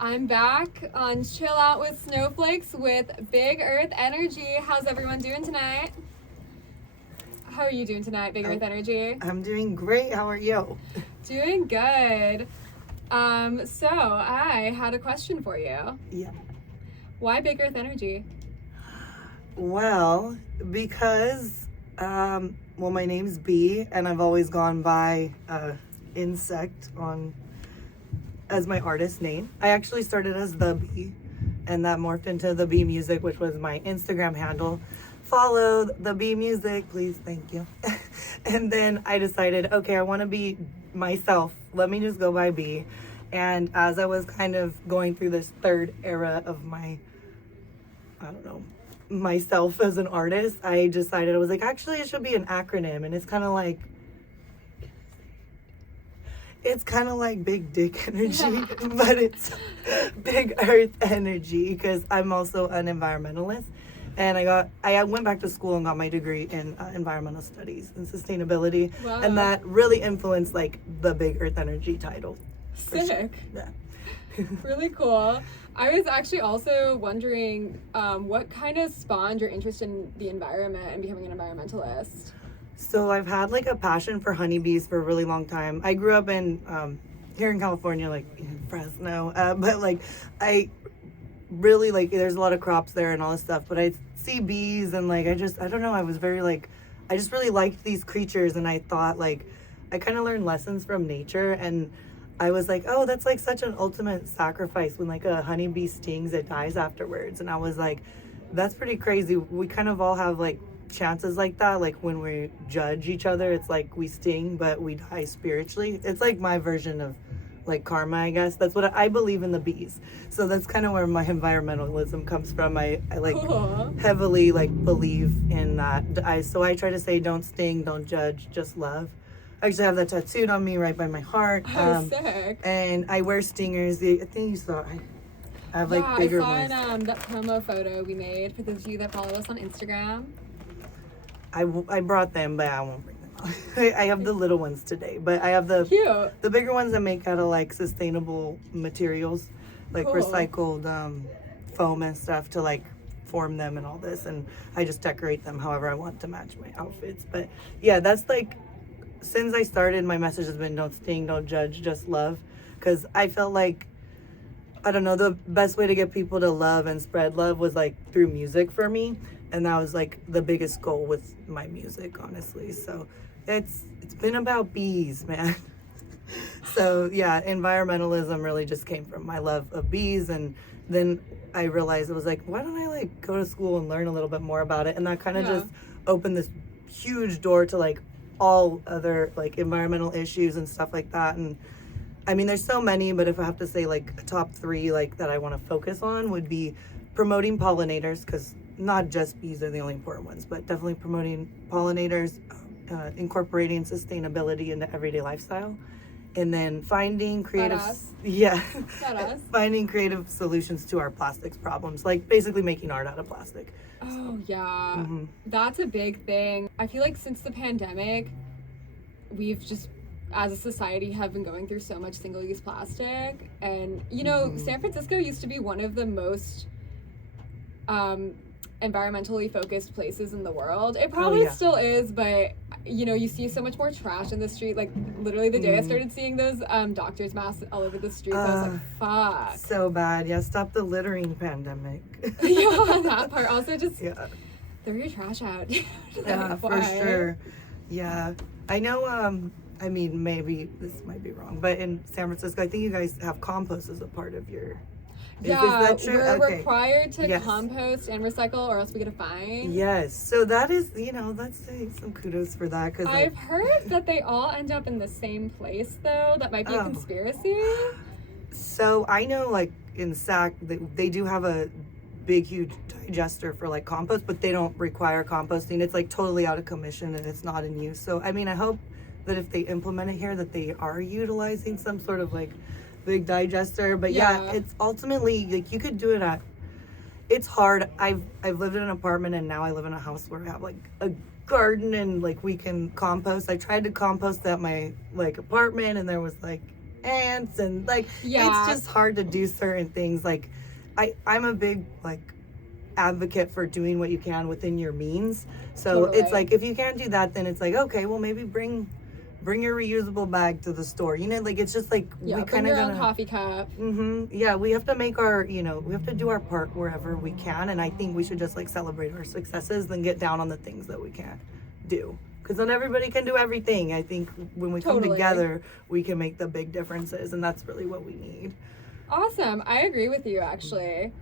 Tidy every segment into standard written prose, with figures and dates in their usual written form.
I'm back on Chill Out with Snowflakes with Big Earth Energy. How's everyone doing tonight? How are you doing tonight, Big Earth Energy? I'm doing great. How are you? Doing good. So I had a question for you. Yeah. Why Big Earth Energy? Well, because, my name's B, and I've always gone by insect as my artist name. I actually started as the B, and that morphed into the B Music, which was my Instagram handle. Follow the B Music, please, thank you. And then I decided, okay, I want to be myself. Let me just go by B. And as I was kind of going through this third era of myself as an artist, I decided, I was like, actually, it should be an acronym. And it's kind of like Big Dick Energy, but it's Big Earth Energy because I'm also an environmentalist. And I went back to school and got my degree in environmental studies and sustainability. Wow. And that really influenced like the Big Earth Energy title. Sick. Sure. Yeah. Really cool. I was actually also wondering what kind of spawned your interest in the environment and becoming an environmentalist? So I've had like a passion for honeybees for a really long time. I grew up in here in California, like in Fresno, but like I really like there's a lot of crops there and all this stuff. But I see bees and like I don't know. I was very like I just really liked these creatures, and I thought like I kind of learned lessons from nature, and I was like, oh, that's like such an ultimate sacrifice when like a honeybee stings, it dies afterwards. And I was like, that's pretty crazy. We kind of all have like chances like that. Like when we judge each other, it's like we sting, but we die spiritually. It's like my version of like karma, I guess. That's what I believe in the bees. So that's kind of where my environmentalism comes from. I like Cool. heavily like believe in that. So I try to say, don't sting, don't judge, just love. I actually have that tattooed on me right by my heart. Oh, sick. And I wear stingers. I think you saw I have like bigger I ones. saw in that promo photo we made for those of you that follow us on Instagram. I brought them, but I won't bring them out. I have the little ones today, but I have Cute. the bigger ones that make out of like sustainable materials, like Cool. recycled foam and stuff to like form them and all this. And I just decorate them however I want to match my outfits. But yeah, that's like, since I started, my message has been don't sting, don't judge, just love. Because I felt like, I don't know, the best way to get people to love and spread love was like through music for me. And that was like the biggest goal with my music, honestly. So it's been about bees, man. So yeah, environmentalism really just came from my love of bees. And then I realized it was like, why don't I like go to school and learn a little bit more about it? And that kind of just opened this huge door to like all other like environmental issues and stuff like that. And I mean, there's so many, but if I have to say like a top 3 like that I want to focus on would be promoting pollinators, because not just bees are the only important ones, but definitely promoting pollinators, incorporating sustainability into everyday lifestyle, and then finding creative finding creative solutions to our plastics problems, like basically making art out of plastic. Oh, yeah. That's a big thing. I feel like since the pandemic, we've just, as a society, have been going through so much single-use plastic. And, you know, San Francisco used to be one of the most environmentally focused places in the world. It probably still is, but, you know, you see so much more trash in the street. Like, literally the day I started seeing those doctor's masks all over the streets, I was like, fuck. So bad. Yeah, stop the littering pandemic. Yeah, that part. Also, just throw your trash out. Yeah, for sure. Yeah. I know, I mean, maybe this might be wrong, but in San Francisco, I think you guys have compost as a part of your... Is that true? We're required to compost and recycle, or else we get a fine. Yes, so that is, you know, let's say some kudos for that. Cause I've heard that they all end up in the same place, though. That might be a conspiracy. So I know, like, in SAC, they do have a big, huge digester for, like, compost, but they don't require composting. It's, like, totally out of commission, and it's not in use. So, I mean, I hope that if they implement it here, that they are utilizing some sort of, like, big digester. But yeah, it's ultimately like you could do it at, it's hard. I've lived in an apartment, and now I live in a house where I have like a garden and like we can compost. I tried to compost at my like apartment, and there was like ants and like Yeah. it's just hard to do certain things. Like I'm a big like advocate for doing what you can within your means. So Totally. it's like if you can't do that, then it's like okay, well maybe bring your reusable bag to the store. You know, like it's just like Yeah, we bring kind of your gotta own coffee cup. Yeah, we have to make our, we have to do our part wherever we can, and I think we should just like celebrate our successes and get down on the things that we can't do. Because not everybody can do everything. I think when we come Totally. together, we can make the big differences, and that's really what we need. Awesome. I agree with you, actually.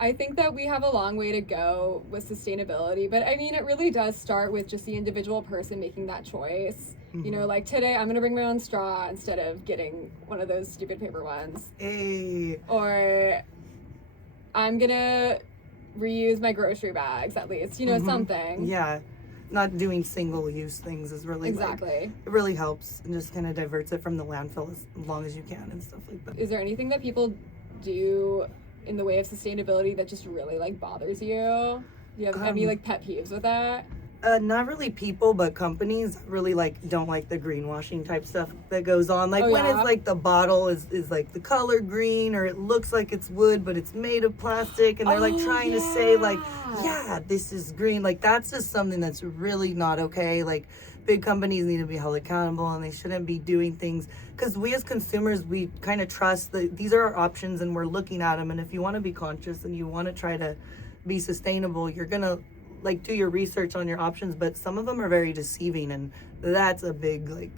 I think that we have a long way to go with sustainability, but I mean, it really does start with just the individual person making that choice. You know, like today I'm gonna bring my own straw instead of getting one of those stupid paper ones. Hey. Or I'm gonna reuse my grocery bags at least, you know, something. Yeah. Not doing single use things is really Exactly. like, it really helps and just kind of diverts it from the landfill as long as you can and stuff like that. Is there anything that people do in the way of sustainability that just really like bothers you? Do you have any like pet peeves with that? Not really people, but companies really like don't like the greenwashing type stuff that goes on. Like when it's like the bottle is like the color green, or it looks like it's wood, but it's made of plastic, and they're like trying to say like, yeah, this is green. Like that's just something that's really not okay. Like big companies need to be held accountable, and they shouldn't be doing things because we as consumers, we kind of trust that these are our options and we're looking at them. And if you want to be conscious and you want to try to be sustainable, you're gonna like do your research on your options, but some of them are very deceiving, and that's a big like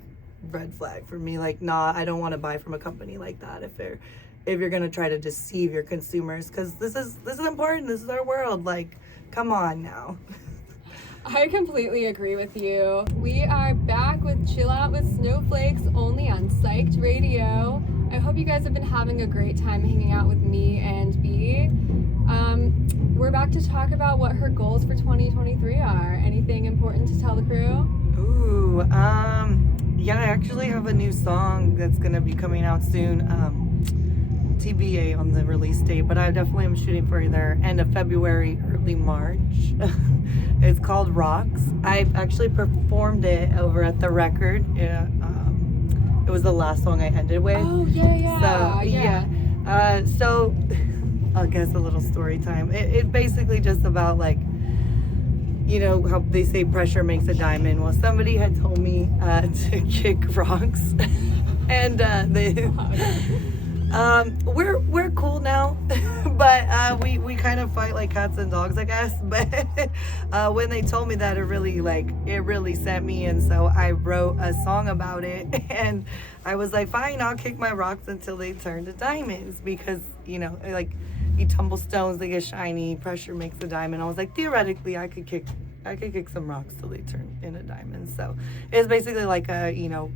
red flag for me. Like, nah, I don't want to buy from a company like that if you're gonna try to deceive your consumers, because this is important. This is our world. Like, come on now. I completely agree with you. We are back with Chill Out with Snowflakes, only on Psyched Radio. I hope you guys have been having a great time hanging out with me and B. We're about to talk about what her goals for 2023 are. Anything important to tell the crew? Ooh, yeah, I actually have a new song that's gonna be coming out soon. TBA on the release date, but I definitely am shooting for either end of February, early March. It's called Rocks. I actually performed it over at the record. Yeah, it was the last song I ended with. Oh yeah. So yeah. So I guess a little story time. It basically just about like, you know how they say pressure makes a diamond. Well, somebody had told me to kick rocks, and we're cool now, but we kind of fight like cats and dogs, I guess. But when they told me that, it really sent me, and so I wrote a song about it, and I was like, fine, I'll kick my rocks until they turn to diamonds, because you know, like you tumble stones, they get shiny. Pressure makes a diamond. I was like, theoretically, I could kick some rocks till they turn into diamonds. So it's basically like a, you know,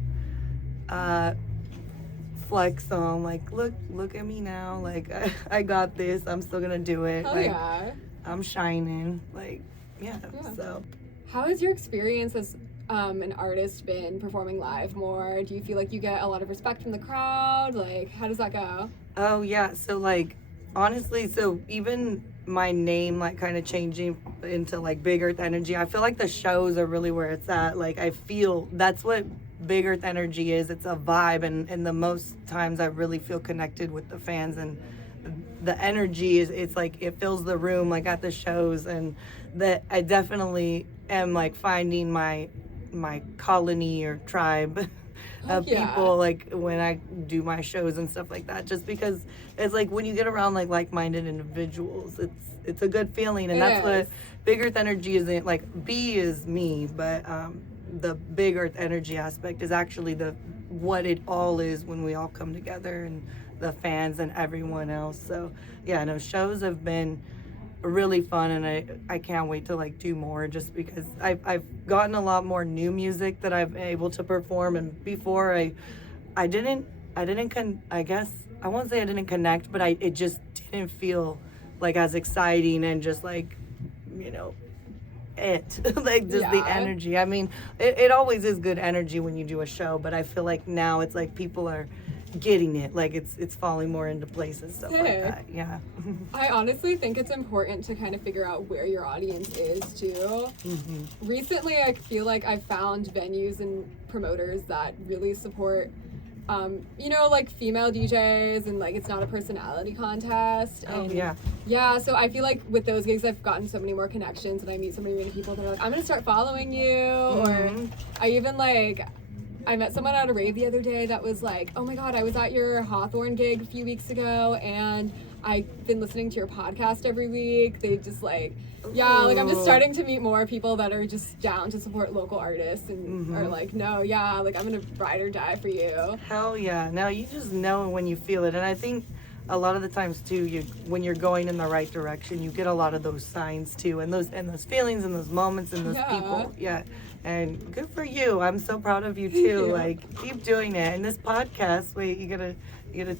flex song, like look at me now, like I got this, I'm still gonna do it. Hell like yeah. I'm shining, like yeah. So how has your experience as an artist been performing live more? Do you feel like you get a lot of respect from the crowd? Like, how does that go? Oh yeah, so like honestly, so even my name like kind of changing into like Big Earth Energy, I feel like the shows are really where it's at. Like I feel that's what Big Earth Energy is. It's a vibe, and the most times I really feel connected with the fans, and the energy is, it's like it fills the room like at the shows, and that I definitely am like finding my colony or tribe of people like when I do my shows and stuff like that, just because it's like when you get around like like-minded individuals, it's a good feeling, and that's what Big Earth Energy isn't. Like B is me, but the Big Earth Energy aspect is actually what it all is when we all come together, and the fans and everyone else. So yeah, no, shows have been really fun, and I can't wait to like do more, just because I've gotten a lot more new music that I've been able to perform, and before I didn't I guess I won't say I didn't connect, but it just didn't feel like as exciting, and just like, you know, like just the energy. I mean, it always is good energy when you do a show, but I feel like now it's like people are getting it, like it's falling more into place and stuff like that. Yeah. I honestly think it's important to kind of figure out where your audience is too. Recently I feel like I've found venues and promoters that really support you know, like female DJs, and like it's not a personality contest. And yeah, so I feel like with those gigs I've gotten so many more connections, and I meet so many people that are like, I'm gonna start following you. Or I even like, I met someone at a rave the other day that was like, oh my god, I was at your Hawthorne gig a few weeks ago, and I've been listening to your podcast every week. They just like, yeah, like I'm just starting to meet more people that are just down to support local artists and are like, no, yeah, like I'm gonna ride or die for you. Hell yeah. Now you just know when you feel it. And I think a lot of the times too, when you're going in the right direction, you get a lot of those signs too, and those feelings and those moments and those people. Yeah. And good for you. I'm so proud of you too. Like, keep doing it. And this podcast, wait, you gotta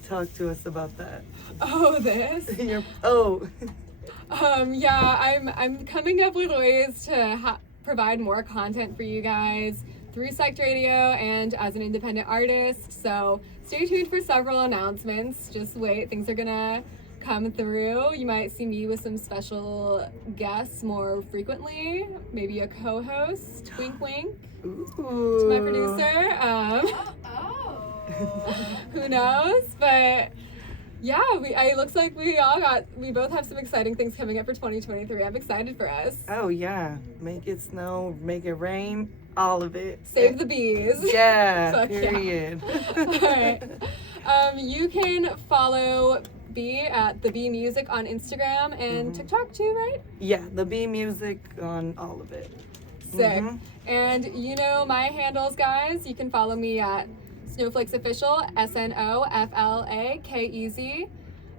talk to us about that. Oh, this? Yeah, I'm coming up with ways to provide more content for you guys through Psyched Radio and as an independent artist. So stay tuned for several announcements. Just wait, things are gonna come through. You might see me with some special guests more frequently, maybe a co-host, wink wink, to my producer. Who knows? But yeah, it looks like we both have some exciting things coming up for 2023. I'm excited for us. Oh yeah, make it snow, make it rain, all of it. Save the bees. Yeah, period. Yeah. All right. You can follow B at the B Music on Instagram and TikTok too, right? Yeah, the B Music on all of it. Sick. And you know my handles, guys. You can follow me at Snowflakes Official, SNOFLAKEZ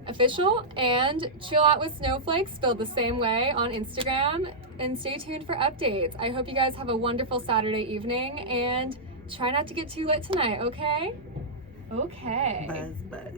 Official, and Chill Out with Snowflakes, spelled the same way, on Instagram. And stay tuned for updates. I hope you guys have a wonderful Saturday evening, and try not to get too lit tonight, okay? Okay. Buzz.